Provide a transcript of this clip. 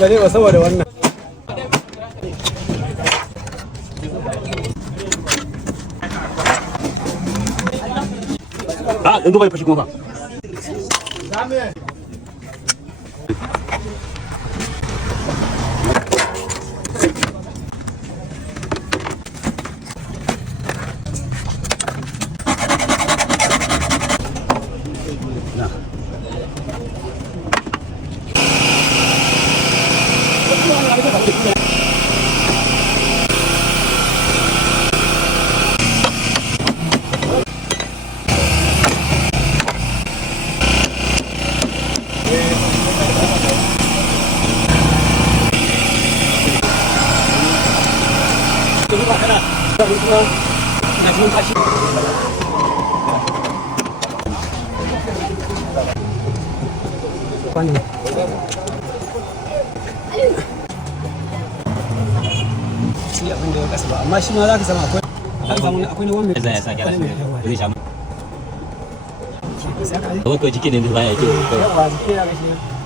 Gare ba saboda wannan. In duba ya fashi kuma ba. Shi abin da ya kasa ba, amma shi ma za ka sama akwai na wani Zai ya sa gyara shi. Zai sha. Wato jiki ne baya ke. yawa jiki ya gashi.